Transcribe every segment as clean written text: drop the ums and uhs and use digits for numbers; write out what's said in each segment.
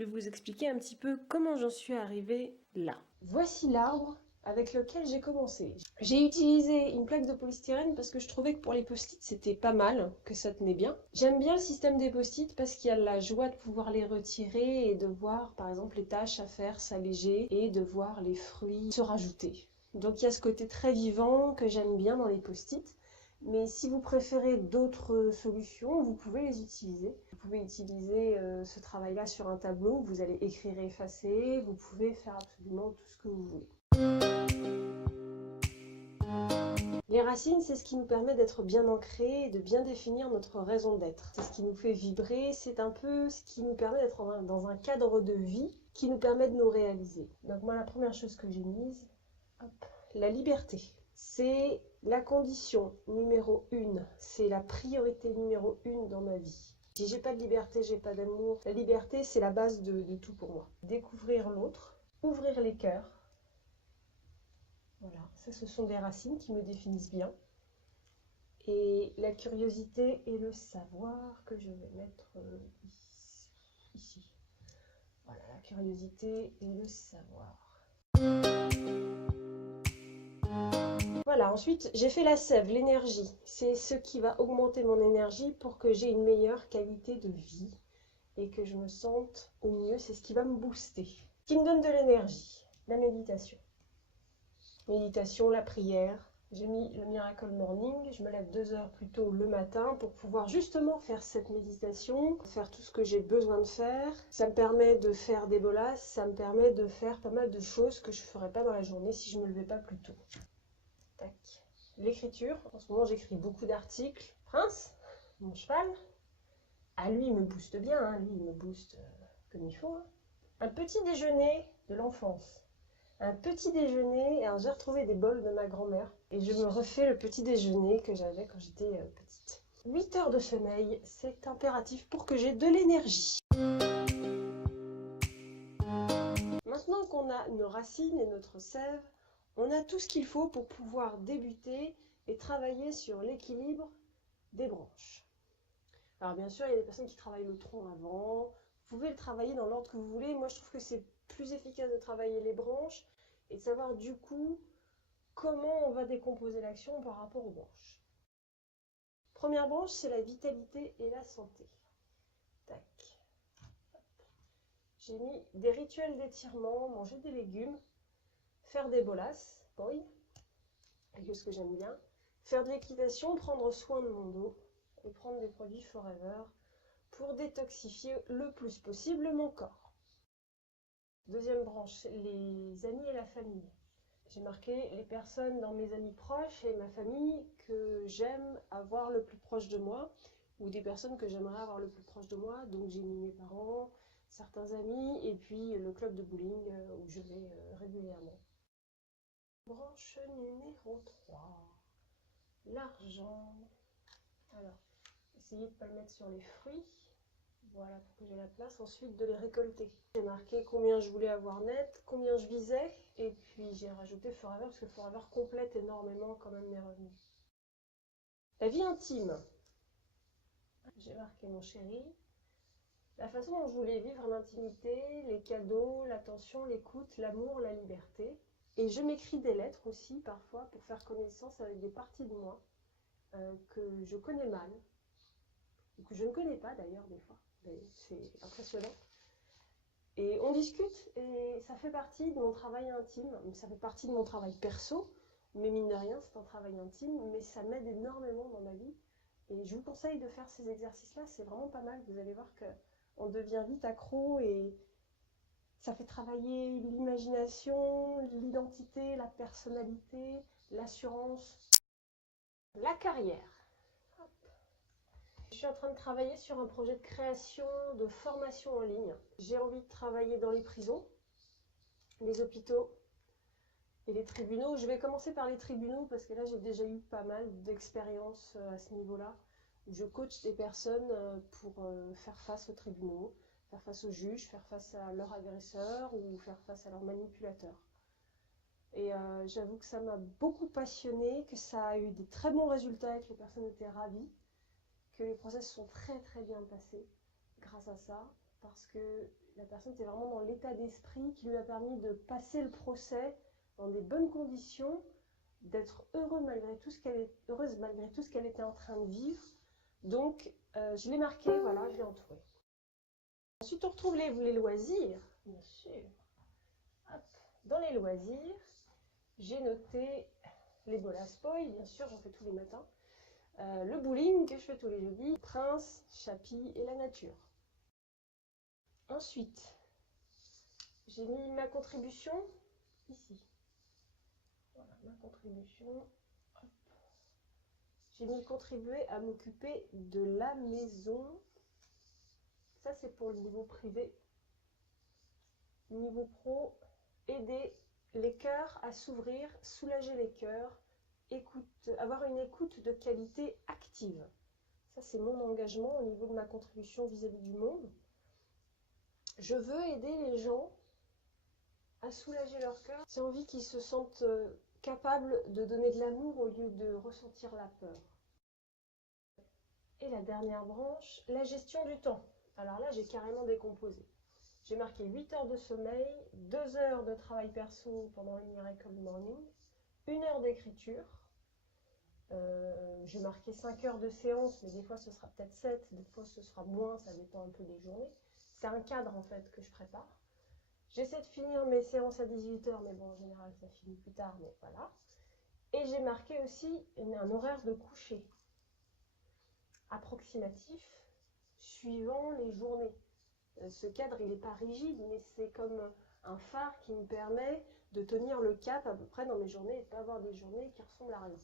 je vais vous expliquer un petit peu comment j'en suis arrivée là. Voici l'arbre avec lequel j'ai commencé. J'ai utilisé une plaque de polystyrène parce que je trouvais que pour les post-it c'était pas mal, que ça tenait bien. J'aime bien le système des post-it parce qu'il y a la joie de pouvoir les retirer et de voir par exemple les tâches à faire s'alléger et de voir les fruits se rajouter. Donc il y a ce côté très vivant que j'aime bien dans les post-it. Mais si vous préférez d'autres solutions, vous pouvez les utiliser. Vous pouvez utiliser ce travail-là sur un tableau, vous allez écrire et effacer, vous pouvez faire absolument tout ce que vous voulez. Les racines, c'est ce qui nous permet d'être bien ancrés et de bien définir notre raison d'être. C'est ce qui nous fait vibrer, c'est un peu ce qui nous permet d'être dans un cadre de vie qui nous permet de nous réaliser. Donc moi, la première chose que j'ai mise, hop, la liberté. C'est la condition numéro 1, c'est la priorité numéro 1 dans ma vie. Si j'ai pas de liberté, j'ai pas d'amour. La liberté, c'est la base de tout pour moi. Découvrir l'autre, ouvrir les cœurs. Voilà, ça ce sont des racines qui me définissent bien. Et la curiosité et le savoir que je vais mettre ici. Voilà, la curiosité et le savoir. Voilà, ensuite j'ai fait la sève, l'énergie. C'est ce qui va augmenter mon énergie pour que j'ai une meilleure qualité de vie et que je me sente au mieux. C'est ce qui va me booster. Ce qui me donne de l'énergie, la méditation. Méditation, la prière. J'ai mis le Miracle Morning, je me lève 2 heures plus tôt le matin pour pouvoir justement faire cette méditation, faire tout ce que j'ai besoin de faire. Ça me permet de faire des bolasses, ça me permet de faire pas mal de choses que je ne ferais pas dans la journée si je ne me levais pas plus tôt. Tac. L'écriture, en ce moment j'écris beaucoup d'articles. Prince, mon cheval, lui il me booste bien, hein. Lui il me booste comme il faut. Hein. Un petit déjeuner de l'enfance. Un petit déjeuner, alors j'ai retrouvé des bols de ma grand-mère et je me refais le petit déjeuner que j'avais quand j'étais petite. 8 heures de sommeil, c'est impératif pour que j'ai de l'énergie. Maintenant qu'on a nos racines et notre sève, on a tout ce qu'il faut pour pouvoir débuter et travailler sur l'équilibre des branches. Alors bien sûr, il y a des personnes qui travaillent le tronc avant. Vous pouvez le travailler dans l'ordre que vous voulez. Moi, je trouve que c'est plus efficace de travailler les branches et de savoir du coup comment on va décomposer l'action par rapport aux branches. Première branche, c'est la vitalité et la santé. Tac. J'ai mis des rituels d'étirement, manger des légumes, faire des bolasses, boy, avec ce que j'aime bien, faire de l'équitation, prendre soin de mon dos et prendre des produits Forever pour détoxifier le plus possible mon corps. Deuxième branche, les amis et la famille. J'ai marqué les personnes dans mes amis proches et ma famille que j'aime avoir le plus proche de moi ou des personnes que j'aimerais avoir le plus proche de moi. Donc j'ai mis mes parents, certains amis et puis le club de bowling où je vais régulièrement. Branche numéro 3, l'argent. Alors, essayez de ne pas le mettre sur les fruits. Voilà, pour que j'ai la place ensuite de les récolter. J'ai marqué combien je voulais avoir net, combien je visais, et puis j'ai rajouté Forever, parce que Forever complète énormément quand même mes revenus. La vie intime. J'ai marqué mon chéri. La façon dont je voulais vivre l'intimité, les cadeaux, l'attention, l'écoute, l'amour, la liberté. Et je m'écris des lettres aussi, parfois, pour faire connaissance avec des parties de moi que je connais mal, ou que je ne connais pas d'ailleurs des fois. C'est impressionnant. Et on discute et ça fait partie de mon travail intime, ça fait partie de mon travail perso, mais mine de rien c'est un travail intime, mais ça m'aide énormément dans ma vie. Et je vous conseille de faire ces exercices-là, c'est vraiment pas mal, vous allez voir qu'on devient vite accro et ça fait travailler l'imagination, l'identité, la personnalité, l'assurance, la carrière. Je suis en train de travailler sur un projet de création de formation en ligne. J'ai envie de travailler dans les prisons, les hôpitaux et les tribunaux. Je vais commencer par les tribunaux parce que là j'ai déjà eu pas mal d'expérience à ce niveau-là. Je coach des personnes pour faire face aux tribunaux, faire face aux juges, faire face à leurs agresseurs ou faire face à leurs manipulateurs. Et j'avoue que ça m'a beaucoup passionnée, que ça a eu des très bons résultats et que les personnes étaient ravies. Que les process sont très très bien passés grâce à ça. parce que la personne était vraiment dans l'état d'esprit qui lui a permis de passer le procès dans des bonnes conditions, d'être heureuse malgré tout ce qu'elle était en train de vivre. Donc, je l'ai marqué, voilà, je l'ai entouré. Ensuite, on retrouve les loisirs, bien sûr. Hop. Dans les loisirs, j'ai noté les bolas boy, bien sûr, j'en fais tous les matins. Le bowling que je fais tous les jeudis, Prince, Chapi et la nature. Ensuite, j'ai mis ma contribution ici. Voilà, ma contribution. J'ai mis contribuer à m'occuper de la maison. Ça, c'est pour le niveau privé. Niveau pro, aider les cœurs à s'ouvrir, soulager les cœurs, avoir une écoute de qualité active. Ça, c'est mon engagement au niveau de ma contribution vis-à-vis du monde. Je veux aider les gens à soulager leur cœur. J'ai envie qu'ils se sentent capables de donner de l'amour au lieu de ressentir la peur. Et la dernière branche, la gestion du temps. Alors là, j'ai carrément décomposé. J'ai marqué 8 heures de sommeil, 2 heures de travail perso pendant les Miracle Morning, 1 heure d'écriture. J'ai marqué 5 heures de séance, mais des fois ce sera peut-être 7, des fois ce sera moins, ça dépend un peu des journées. C'est un cadre en fait que je prépare. J'essaie de finir mes séances à 18 h, mais bon, en général ça finit plus tard, mais voilà. Et j'ai marqué aussi un horaire de coucher approximatif suivant les journées. Ce cadre, il n'est pas rigide, mais c'est comme un phare qui me permet de tenir le cap à peu près dans mes journées et de ne pas avoir des journées qui ressemblent à rien.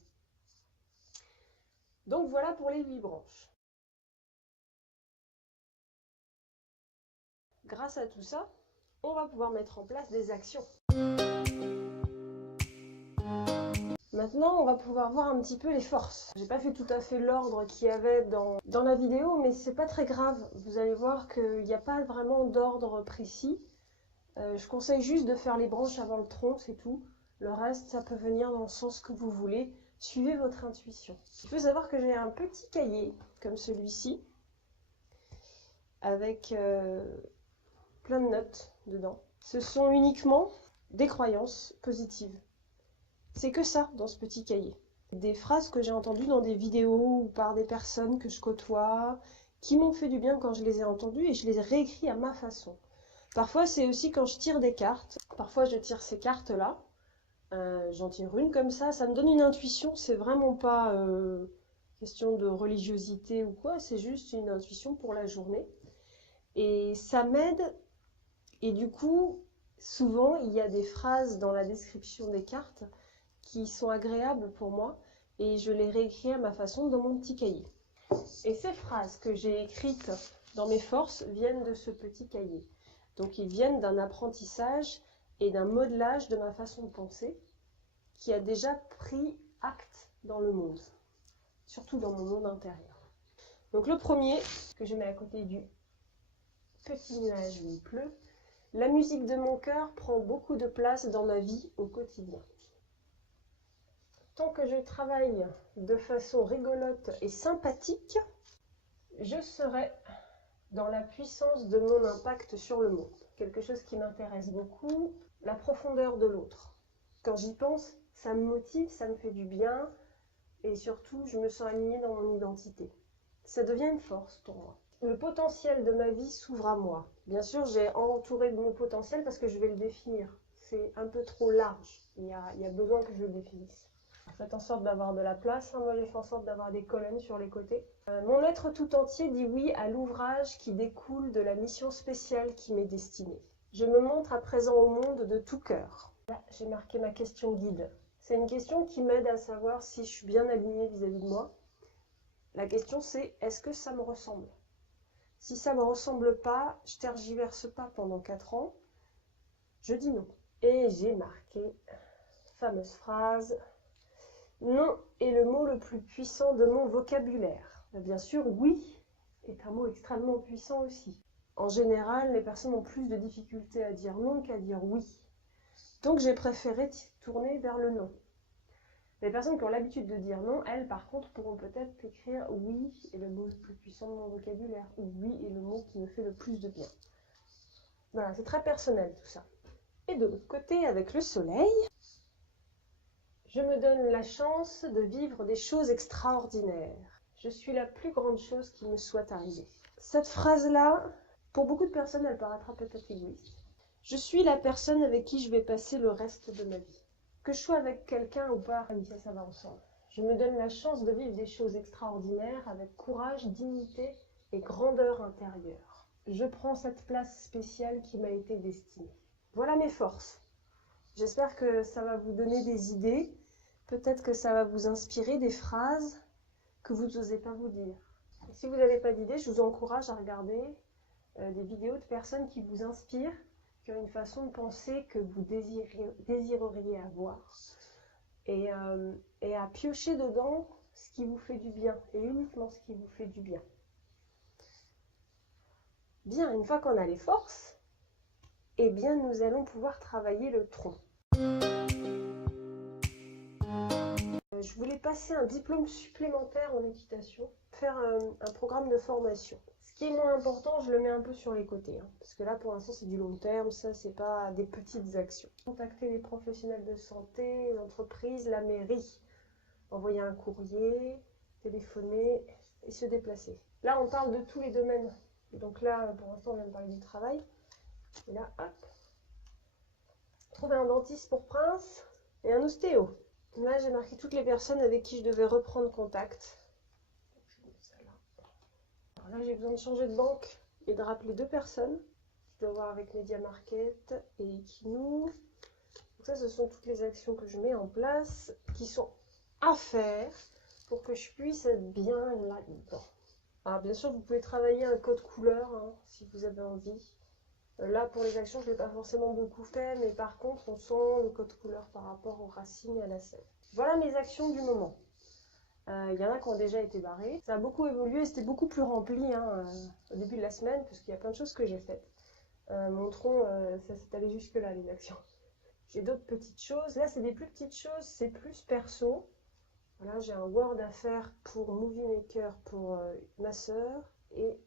Donc voilà pour les 8 branches. Grâce à tout ça, on va pouvoir mettre en place des actions. Maintenant, on va pouvoir voir un petit peu les forces. J'ai pas fait tout à fait l'ordre qu'il y avait dans la vidéo, mais c'est pas très grave. Vous allez voir qu'il n'y a pas vraiment d'ordre précis. Je conseille juste de faire les branches avant le tronc, c'est tout. Le reste, ça peut venir dans le sens que vous voulez. Suivez votre intuition. Il faut savoir que j'ai un petit cahier, comme celui-ci, avec plein de notes dedans. Ce sont uniquement des croyances positives. C'est que ça dans ce petit cahier. Des phrases que j'ai entendues dans des vidéos ou par des personnes que je côtoie, qui m'ont fait du bien quand je les ai entendues et je les ai réécrits à ma façon. Parfois, c'est aussi quand je tire des cartes. Parfois, je tire ces cartes-là. J'en tire une comme ça me donne une intuition. C'est vraiment pas question de religiosité ou quoi, c'est juste une intuition pour la journée. Et ça m'aide. Et du coup, souvent, il y a des phrases dans la description des cartes qui sont agréables pour moi et je les réécris à ma façon dans mon petit cahier. Et ces phrases que j'ai écrites dans mes forces viennent de ce petit cahier. Donc ils viennent d'un apprentissage et d'un modelage de ma façon de penser qui a déjà pris acte dans le monde, surtout dans mon monde intérieur. Donc le premier que je mets à côté du petit nuage où il pleut, la musique de mon cœur prend beaucoup de place dans ma vie au quotidien. Tant que je travaille de façon rigolote et sympathique, je serai dans la puissance de mon impact sur le monde. Quelque chose qui m'intéresse beaucoup, la profondeur de l'autre. Quand j'y pense, ça me motive, ça me fait du bien et surtout, je me sens alignée dans mon identité. Ça devient une force pour moi. Le potentiel de ma vie s'ouvre à moi. Bien sûr, j'ai entouré de mon potentiel parce que je vais le définir. C'est un peu trop large. Il y a besoin que je le définisse. Faites en sorte d'avoir de la place. Moi, j'ai fait en sorte d'avoir des colonnes sur les côtés. Mon être tout entier dit oui à l'ouvrage qui découle de la mission spéciale qui m'est destinée. Je me montre à présent au monde de tout cœur. Là, j'ai marqué ma question guide. C'est une question qui m'aide à savoir si je suis bien alignée vis-à-vis de moi. La question c'est, est-ce que ça me ressemble? Si ça ne me ressemble pas, je tergiverse pas pendant 4 ans. Je dis non. Et j'ai marqué, fameuse phrase, non est le mot le plus puissant de mon vocabulaire. Bien sûr, oui est un mot extrêmement puissant aussi. En général, les personnes ont plus de difficultés à dire non qu'à dire oui. Donc j'ai préféré tourner vers le non. Les personnes qui ont l'habitude de dire non, elles, par contre, pourront peut-être écrire oui est le mot le plus puissant de mon vocabulaire, ou oui est le mot qui me fait le plus de bien. Voilà, c'est très personnel tout ça. Et de l'autre côté, avec le soleil, je me donne la chance de vivre des choses extraordinaires. Je suis la plus grande chose qui me soit arrivée. Cette phrase-là, pour beaucoup de personnes, elle paraîtra peut-être égoïste. Je suis la personne avec qui je vais passer le reste de ma vie. Que je sois avec quelqu'un ou pas, ça va ensemble. Je me donne la chance de vivre des choses extraordinaires avec courage, dignité et grandeur intérieure. Je prends cette place spéciale qui m'a été destinée. Voilà mes forces. J'espère que ça va vous donner des idées. Peut-être que ça va vous inspirer des phrases que vous n'osez pas vous dire. Et si vous n'avez pas d'idées, je vous encourage à regarder des vidéos de personnes qui vous inspirent, qui ont une façon de penser que vous désireriez avoir. Et à piocher dedans ce qui vous fait du bien, et uniquement ce qui vous fait du bien. Bien, une fois qu'on a les forces, eh bien nous allons pouvoir travailler le tronc. Je voulais passer un diplôme supplémentaire en équitation, faire un programme de formation. Ce qui est moins important, je le mets un peu sur les côtés, hein, parce que là pour l'instant c'est du long terme, ça c'est pas des petites actions. Contacter les professionnels de santé, l'entreprise, la mairie, envoyer un courrier, téléphoner et se déplacer. Là on parle de tous les domaines, donc là pour l'instant on vient de parler du travail, et là hop, trouver un dentiste pour Prince et un ostéo. Là, j'ai marqué toutes les personnes avec qui je devais reprendre contact. Alors là, j'ai besoin de changer de banque et de rappeler 2 personnes. Je dois voir avec Media Market et Equinou. Donc ça, ce sont toutes les actions que je mets en place qui sont à faire pour que je puisse être bien là-dedans. Alors bien sûr, vous pouvez travailler un code couleur hein, si vous avez envie. Là, pour les actions, je ne l'ai pas forcément beaucoup fait, mais par contre, on sent le code couleur par rapport aux racines et à la sève. Voilà mes actions du moment. Il y en a qui ont déjà été barrées. Ça a beaucoup évolué, c'était beaucoup plus rempli hein, au début de la semaine, parce qu'il y a plein de choses que j'ai faites. Mon tronc, ça s'est allé jusque-là, les actions. J'ai d'autres petites choses. Là, c'est des plus petites choses, c'est plus perso. Voilà, j'ai un Word à faire pour Movie Maker pour ma sœur. Et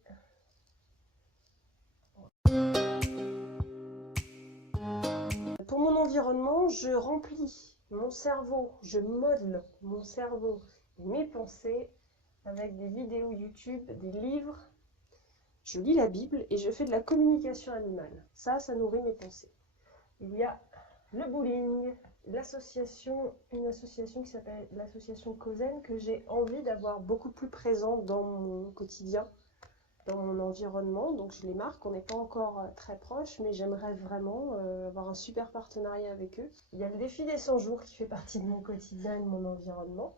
pour mon environnement, je remplis mon cerveau, je modèle mon cerveau et mes pensées avec des vidéos YouTube, des livres. Je lis la Bible et je fais de la communication animale. Ça nourrit mes pensées. Il y a le bowling, l'association, une association qui s'appelle l'association Causen que j'ai envie d'avoir beaucoup plus présente dans mon quotidien, dans mon environnement. Donc je les marque, on n'est pas encore très proches, mais j'aimerais vraiment avoir un super partenariat avec eux. Il y a le défi des 100 jours qui fait partie de mon quotidien et de mon environnement.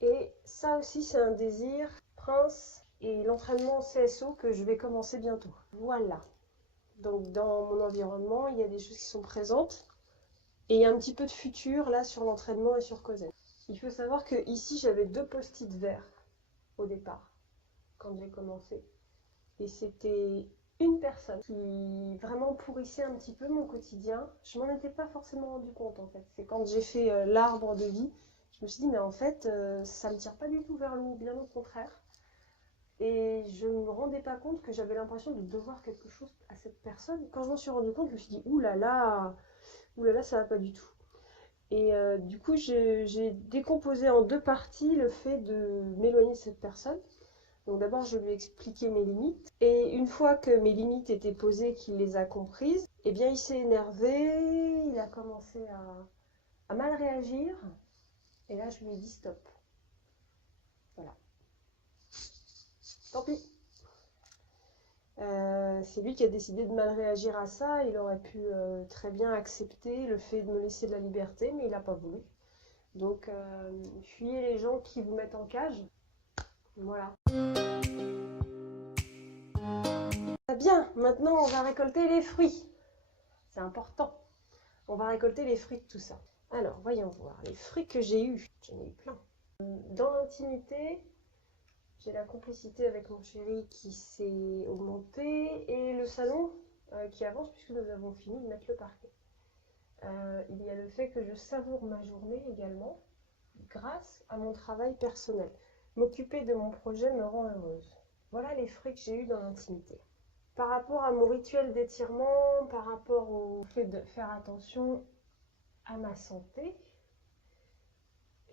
Et ça aussi c'est un désir, Prince et l'entraînement CSO que je vais commencer bientôt. Voilà. Donc dans mon environnement, il y a des choses qui sont présentes. Et il y a un petit peu de futur là sur l'entraînement et sur Causen. Il faut savoir que ici j'avais 2 post-it verts au départ, quand j'ai commencé. Et c'était une personne qui vraiment pourrissait un petit peu mon quotidien. Je m'en étais pas forcément rendu compte en fait. C'est quand j'ai fait l'arbre de vie, je me suis dit mais en fait ça me tire pas du tout vers le haut, bien au contraire. Et je ne me rendais pas compte que j'avais l'impression de devoir quelque chose à cette personne. Quand je m'en suis rendu compte, je me suis dit oulala, ça va pas du tout. Et du coup, j'ai décomposé en 2 parties le fait de m'éloigner de cette personne. Donc d'abord, je lui ai expliqué mes limites. Et une fois que mes limites étaient posées, qu'il les a comprises, eh bien, il s'est énervé, il a commencé à mal réagir. Et là, je lui ai dit stop. Voilà. Tant pis. C'est lui qui a décidé de mal réagir à ça. Il aurait pu très bien accepter le fait de me laisser de la liberté, mais il n'a pas voulu. Donc, fuyez les gens qui vous mettent en cage. Voilà. Bien, maintenant on va récolter les fruits. C'est important. On va récolter les fruits de tout ça. Alors, voyons voir. Les fruits que j'ai eus. J'en ai eu plein. Dans l'intimité, j'ai la complicité avec mon chéri qui s'est augmentée et le salon qui avance puisque nous avons fini de mettre le parquet. Il y a le fait que je savoure ma journée également. grâce à mon travail personnel. M'occuper de mon projet me rend heureuse. Voilà les fruits que j'ai eus dans l'intimité. Par rapport à mon rituel d'étirement, par rapport au fait de faire attention à ma santé,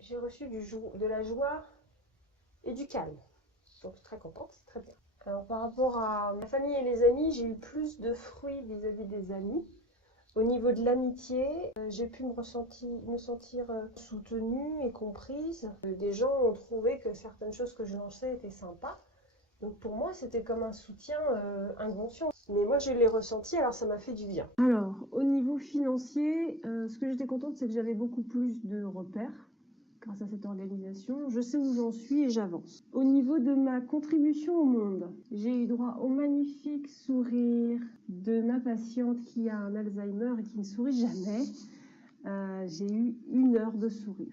j'ai reçu de la joie et du calme. Donc je suis très contente, c'est très bien. Alors par rapport à ma famille et les amis, j'ai eu plus de fruits vis-à-vis des amis. Au niveau de l'amitié, j'ai pu me sentir soutenue et comprise. Des gens ont trouvé que certaines choses que je lançais étaient sympas. Donc pour moi, c'était comme un soutien inconscient. Mais moi, je l'ai ressenti, alors ça m'a fait du bien. Alors, au niveau financier, ce que j'étais contente, c'est que j'avais beaucoup plus de repères grâce à cette organisation. Je sais où j'en suis et j'avance. Au niveau de ma contribution au monde, j'ai eu droit au magnifique sourire de ma patiente qui a un Alzheimer et qui ne sourit jamais. J'ai eu 1 heure de sourire.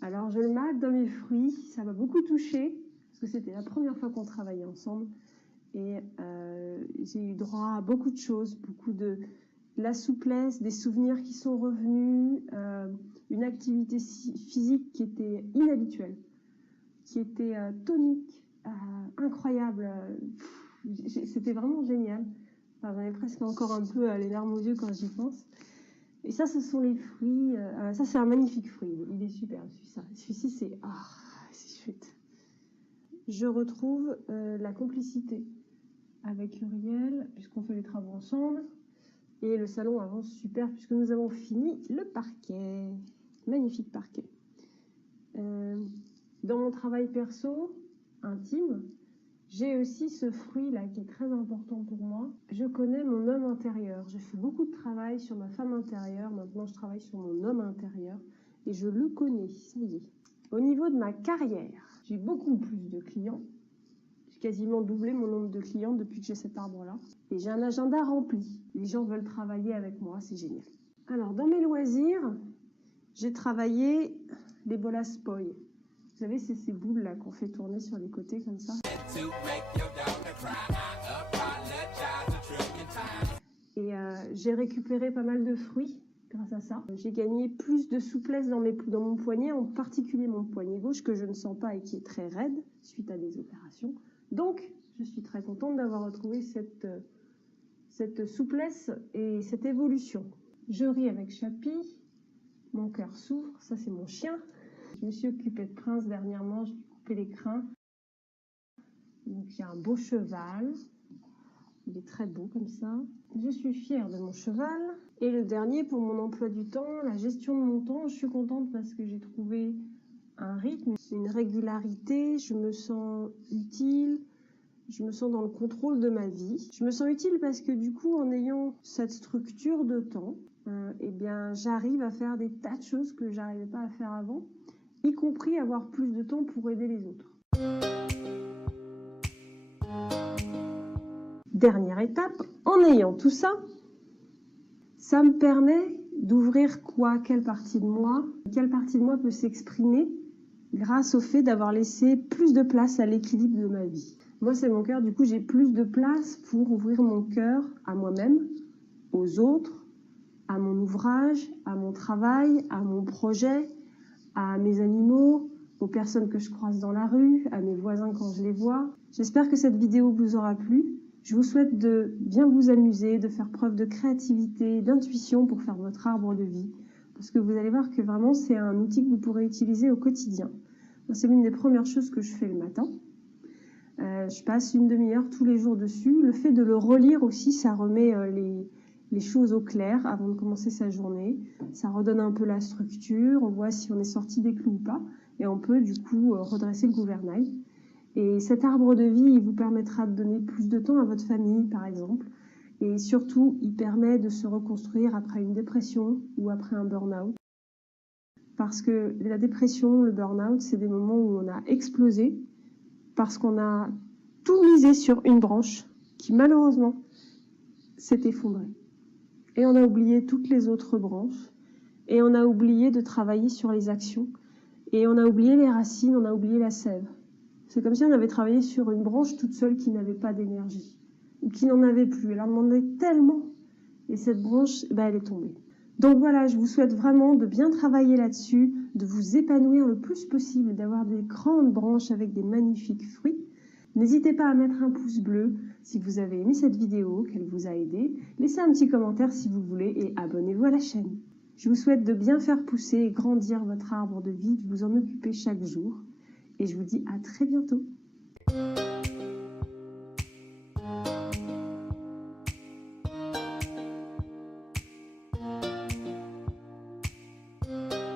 Alors, je le marque dans mes fruits. Ça m'a beaucoup touchée parce que c'était la première fois qu'on travaillait ensemble. Et j'ai eu droit à beaucoup de choses, beaucoup de la souplesse, des souvenirs qui sont revenus, une activité physique qui était inhabituelle, qui était tonique, incroyable. C'était vraiment génial. Enfin, j'en ai presque encore un peu les larmes aux yeux quand j'y pense. Et ça, ce sont les fruits. Ça, c'est un magnifique fruit. Il est superbe, celui-ci, c'est chouette. Je retrouve la complicité avec Uriel, puisqu'on fait les travaux ensemble. Et le salon avance super, puisque nous avons fini le parquet. Magnifique parquet. Dans mon travail perso, intime, j'ai aussi ce fruit-là qui est très important pour moi. Je connais mon homme intérieur. J'ai fait beaucoup de travail sur ma femme intérieure. Maintenant, je travaille sur mon homme intérieur. Et je le connais, ça y est. Au niveau de ma carrière, j'ai beaucoup plus de clients. J'ai quasiment doublé mon nombre de clients depuis que j'ai cet arbre-là. Et j'ai un agenda rempli. Les gens veulent travailler avec moi, c'est génial. Alors, dans mes loisirs, j'ai travaillé les bolas poi. Vous savez, c'est ces boules-là qu'on fait tourner sur les côtés comme ça. Et j'ai récupéré pas mal de fruits grâce à ça. J'ai gagné plus de souplesse dans mon poignet, en particulier mon poignet gauche que je ne sens pas et qui est très raide suite à des opérations. Donc, je suis très contente d'avoir retrouvé cette souplesse et cette évolution. Je ris avec Chapi, mon cœur souffre, ça c'est mon chien. Je me suis occupée de Prince dernièrement, je lui ai coupé les crins. Donc il y a un beau cheval, il est très beau comme ça. Je suis fière de mon cheval. Et le dernier, pour mon emploi du temps, la gestion de mon temps, je suis contente parce que j'ai trouvé un rythme, une régularité, je me sens utile, je me sens dans le contrôle de ma vie. Je me sens utile parce que du coup, en ayant cette structure de temps, eh bien, j'arrive à faire des tas de choses que je n'arrivais pas à faire avant, y compris avoir plus de temps pour aider les autres. Dernière étape, en ayant tout ça, ça me permet d'ouvrir quelle partie de moi peut s'exprimer grâce au fait d'avoir laissé plus de place à l'équilibre de ma vie. Moi, c'est mon cœur, du coup, j'ai plus de place pour ouvrir mon cœur à moi-même, aux autres, à mon ouvrage, à mon travail, à mon projet, à mes animaux, aux personnes que je croise dans la rue, à mes voisins quand je les vois. J'espère que cette vidéo vous aura plu. Je vous souhaite de bien vous amuser, de faire preuve de créativité, d'intuition pour faire votre arbre de vie. Parce que vous allez voir que vraiment, c'est un outil que vous pourrez utiliser au quotidien. C'est l'une des premières choses que je fais le matin. Je passe 1 demi-heure tous les jours dessus. Le fait de le relire aussi, ça remet les choses au clair avant de commencer sa journée. Ça redonne un peu la structure, on voit si on est sorti des clous ou pas. Et on peut du coup redresser le gouvernail. Et cet arbre de vie, il vous permettra de donner plus de temps à votre famille, par exemple. Et surtout, il permet de se reconstruire après une dépression ou après un burn-out. Parce que la dépression, le burn-out, c'est des moments où on a explosé parce qu'on a tout misé sur une branche qui, malheureusement, s'est effondrée. Et on a oublié toutes les autres branches. Et on a oublié de travailler sur les actions. Et on a oublié les racines, on a oublié la sève. C'est comme si on avait travaillé sur une branche toute seule qui n'avait pas d'énergie, ou qui n'en avait plus. Elle en demandait tellement, et cette branche, elle est tombée. Donc voilà, je vous souhaite vraiment de bien travailler là-dessus, de vous épanouir le plus possible, d'avoir des grandes branches avec des magnifiques fruits. N'hésitez pas à mettre un pouce bleu si vous avez aimé cette vidéo, qu'elle vous a aidé. Laissez un petit commentaire si vous voulez et abonnez-vous à la chaîne. Je vous souhaite de bien faire pousser et grandir votre arbre de vie, de vous en occuper chaque jour. Et je vous dis à très bientôt.